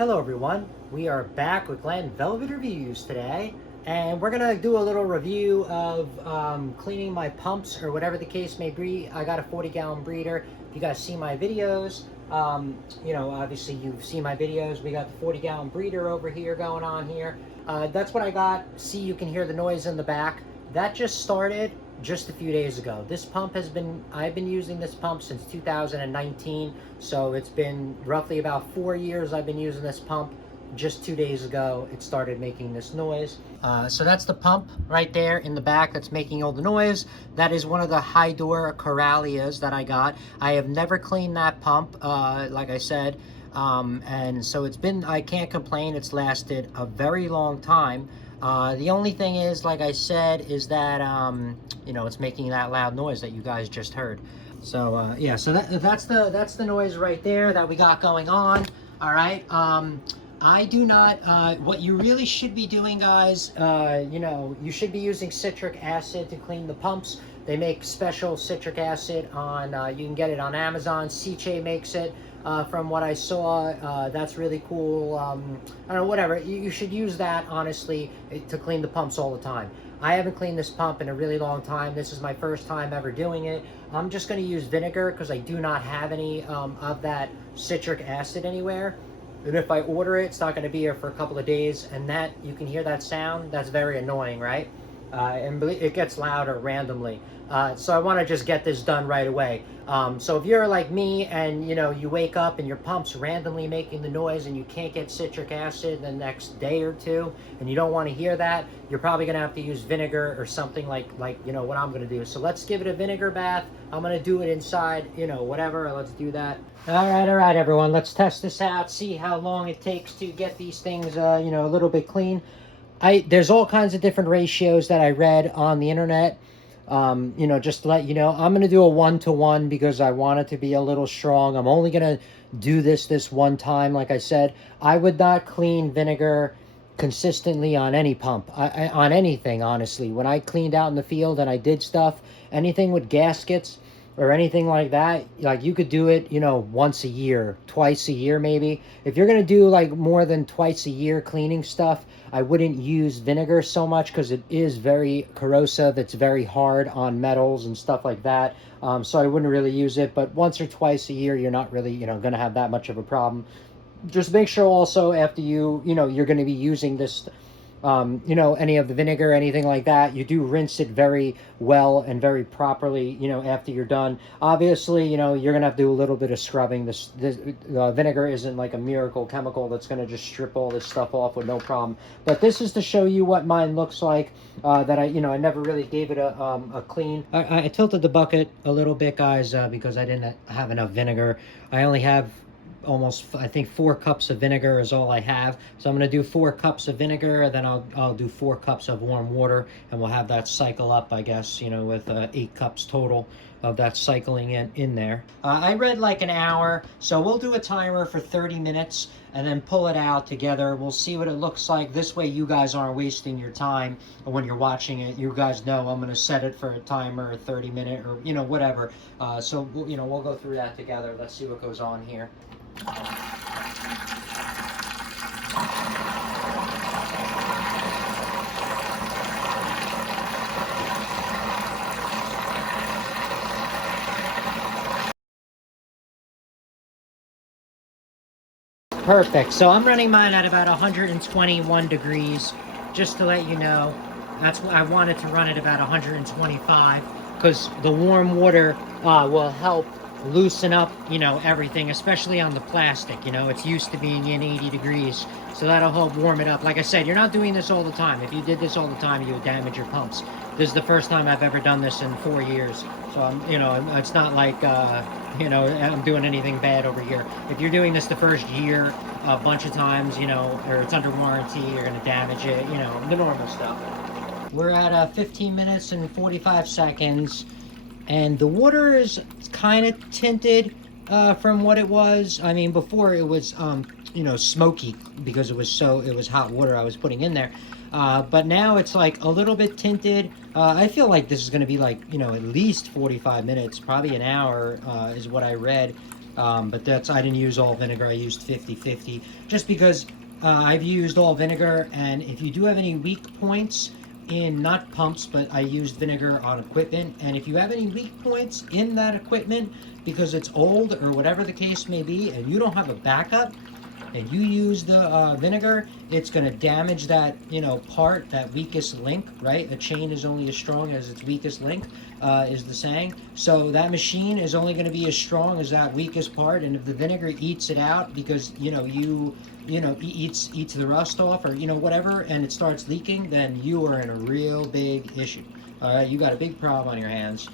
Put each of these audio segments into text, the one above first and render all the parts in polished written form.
Hello everyone, we are back with Glenn Velvet Reviews today, and we're gonna do a little review of cleaning my pumps or whatever the case may be. I got a 40-gallon breeder. If you guys see my videos, obviously you've seen my videos. We got the 40-gallon breeder over here going on here. That's what I got. See, you can hear the noise in the back. That just started just a few days ago. I've been using this pump since 2019, so it's been roughly about 4 years I've been using this pump. Just 2 days ago it started making this noise. So that's the pump right there in the back that's making all the noise. That is one of the Hydor Koralias that I got. I have never cleaned that pump, like I said, and so I can't complain. It's lasted a very long time. The only thing is, like I said, is that it's making that loud noise that you guys just heard. So yeah, so that's the noise right there that we got going on. All right. I do not. What you really should be doing, guys, you should be using citric acid to clean the pumps. They make special citric acid on. You can get it on Amazon. Sicce makes it. From what I saw, that's really cool. I don't know, whatever. You should use that, honestly, to clean the pumps all the time. I haven't cleaned this pump in a really long time. This is my first time ever doing it. I'm just going to use vinegar because I do not have any of that citric acid anywhere. And if I order it, it's not going to be here for a couple of days. And that, you can hear that sound? That's very annoying, right? And it gets louder randomly. So I want to just get this done right away. So if you're like me and you wake up and your pump's randomly making the noise and you can't get citric acid the next day or two, and you don't want to hear that, you're probably going to have to use vinegar or something like what I'm going to do. So let's give it a vinegar bath. I'm going to do it inside, whatever. Let's do that. All right, everyone. Let's test this out. See how long it takes to get these things, a little bit clean. There's all kinds of different ratios that I read on the internet. Just to let you know, I'm going to do a 1-to-1 because I want it to be a little strong. I'm only going to do this one time. Like I said, I would not clean vinegar consistently on any pump, on anything, honestly. When I cleaned out in the field and I did stuff, anything with gaskets or anything like that, like you could do it, once a year, twice a year maybe. If you're going to do like more than twice a year cleaning stuff, I wouldn't use vinegar so much because it is very corrosive. It's very hard on metals and stuff like that. So I wouldn't really use it. But once or twice a year, you're not really, going to have that much of a problem. Just make sure also after you're going to be using this, any of the vinegar, anything like that, you do rinse it very well and very properly, after you're done. Obviously, you're going to have to do a little bit of scrubbing. This vinegar isn't like a miracle chemical that's going to just strip all this stuff off with no problem. But this is to show you what mine looks like, that I never really gave it a clean. I tilted the bucket a little bit, guys, because I didn't have enough vinegar. I only have almost, I think, 4 cups of vinegar is all I have. So I'm going to do 4 cups of vinegar, then I'll do 4 cups of warm water, and we'll have that cycle up, I guess, with 8 cups total of that cycling in there. I read like an hour, so we'll do a timer for 30 minutes and then pull it out together. We'll see what it looks like. This way you guys aren't wasting your time when you're watching it. You guys know I'm going to set it for a timer, 30 minute, or whatever. So we'll go through that together. Let's see what goes on here. Perfect. So I'm running mine at about 121 degrees, just to let you know. That's why I wanted to run it about 125, because the warm water will help loosen up, everything, especially on the plastic. It's used to being in 80 degrees, so that'll help warm it up. Like I said, you're not doing this all the time. If you did this all the time, you would damage your pumps. This is the first time I've ever done this in 4 years, so it's not like I'm doing anything bad over here. If you're doing this the first year a bunch of times, or it's under warranty, you're gonna damage it, the normal stuff. We're at 15 minutes and 45 seconds. And the water is kind of tinted from what it was. I mean, before it was, smoky because it was hot water I was putting in there. But now it's like a little bit tinted. I feel like this is going to be like, at least 45 minutes, probably an hour is what I read. But I didn't use all vinegar. I used 50-50 just because I've used all vinegar. And if you do have any weak points in, not pumps, but I used vinegar on equipment, and if you have any weak points in that equipment because it's old or whatever the case may be, and you don't have a backup, and you use the vinegar, it's going to damage that, part, that weakest link, right? A chain is only as strong as its weakest link, is the saying. So that machine is only going to be as strong as that weakest part, and if the vinegar eats it out because, eats the rust off, or, whatever, and it starts leaking, then you are in a real big issue. All right, you got a big problem on your hands.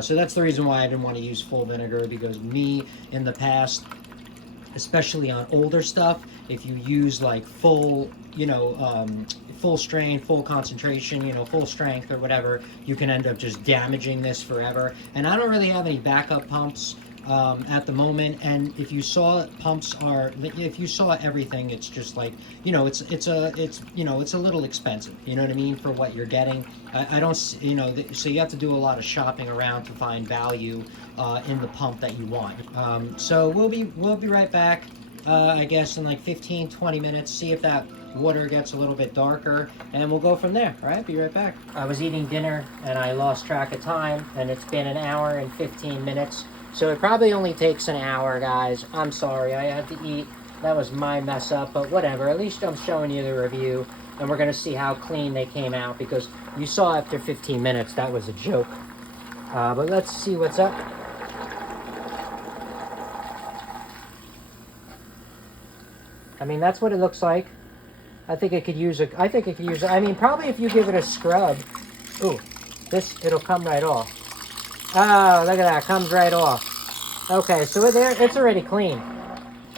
So that's the reason why I didn't want to use full vinegar, because me, in the past, especially on older stuff, if you use like full, full strain, full concentration, full strength or whatever, you can end up just damaging this forever. And I don't really have any backup pumps at the moment. And if you saw if you saw everything, it's just like, it's a little expensive. You know what I mean, for what you're getting. I don't, so you have to do a lot of shopping around to find value in the pump that you want. So we'll be right back. I guess in like 15-20 minutes, see if that water gets a little bit darker, and we'll go from there. All right, be right back. I was eating dinner and I lost track of time, and it's been an hour and 15 minutes, so it probably only takes an hour, guys. I'm sorry, I had to eat. That was my mess up, but whatever. At least I'm showing you the review, and we're gonna see how clean they came out, because you saw after 15 minutes that was a joke. But let's see what's up. I mean, that's what it looks like. I think it could use I mean, probably if you give it a scrub. Ooh, it'll come right off. Oh, look at that, comes right off. Okay, so it's already clean.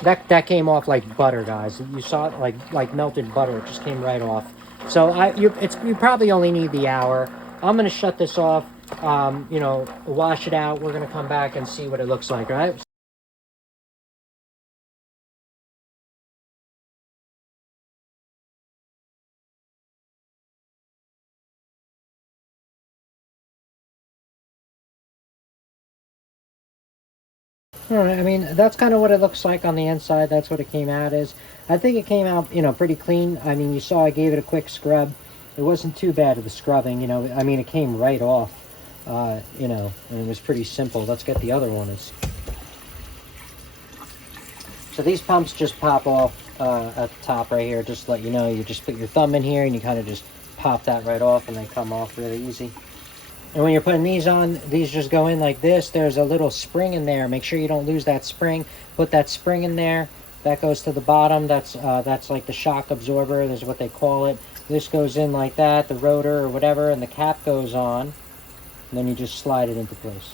That came off like butter, guys. You saw it like melted butter. It just came right off. So you probably only need the hour. I'm gonna shut this off. Wash it out. We're gonna come back and see what it looks like, right? All right, I mean, that's kind of what it looks like on the inside. That's what it came out as. I think it came out, pretty clean. I mean, you saw I gave it a quick scrub. It wasn't too bad of the scrubbing, I mean, it came right off, and it was pretty simple. Let's get the other one. So these pumps just pop off at the top right here, just to let you know. You just put your thumb in here and you kind of just pop that right off, and they come off really easy. And when you're putting these on, these just go in like this. There's a little spring in there. Make sure you don't lose that spring. Put that spring in there. That goes to the bottom. That's like the shock absorber. That's what they call it. This goes in like that, the rotor or whatever, and the cap goes on. And then you just slide it into place.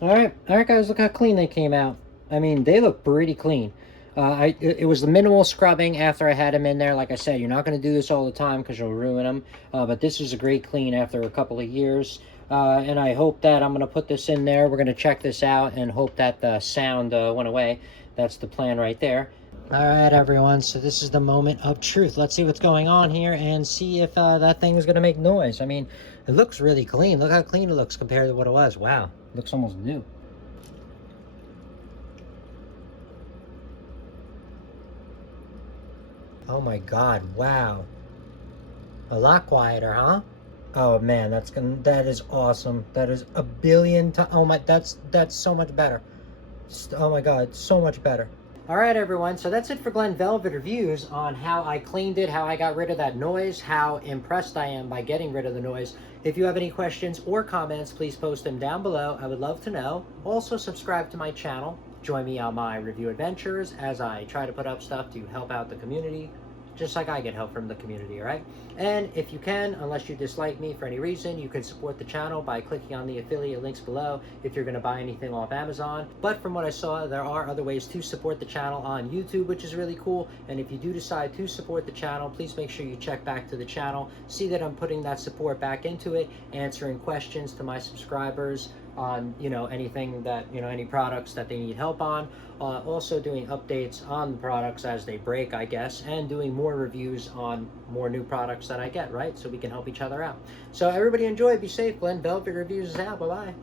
All right, guys, look how clean they came out. I mean, they look pretty clean. It was the minimal scrubbing after I had them in there. Like I said, you're not going to do this all the time because you'll ruin them. But this is a great clean after a couple of years. And I hope that I'm going to put this in there. We're going to check this out and hope that the sound went away. That's the plan right there. All right, everyone. So this is the moment of truth. Let's see what's going on here and see if that thing is going to make noise. I mean, it looks really clean. Look how clean it looks compared to what it was. Wow. It looks almost new. Oh my God, wow. A lot quieter, huh? Oh man, that is awesome. That is a billion times. Oh my, that's so much better. Oh my God, so much better. All right, everyone. So that's it for Glen Velvet reviews on how I cleaned it, how I got rid of that noise, how impressed I am by getting rid of the noise. If you have any questions or comments, please post them down below. I would love to know. Also, subscribe to my channel. Join me on my review adventures as I try to put up stuff to help out the community, just like I get help from the community, all right? And if you can, unless you dislike me for any reason, you can support the channel by clicking on the affiliate links below if you're gonna buy anything off Amazon. But from what I saw, there are other ways to support the channel on YouTube, which is really cool. And if you do decide to support the channel, please make sure you check back to the channel, see that I'm putting that support back into it, answering questions to my subscribers on anything that any products that they need help on, also doing updates on the products as they break, I guess, and doing more reviews on more new products that I get, right? So we can help each other out. So everybody enjoy, be safe. Glen Velvet Reviews is out. Bye bye.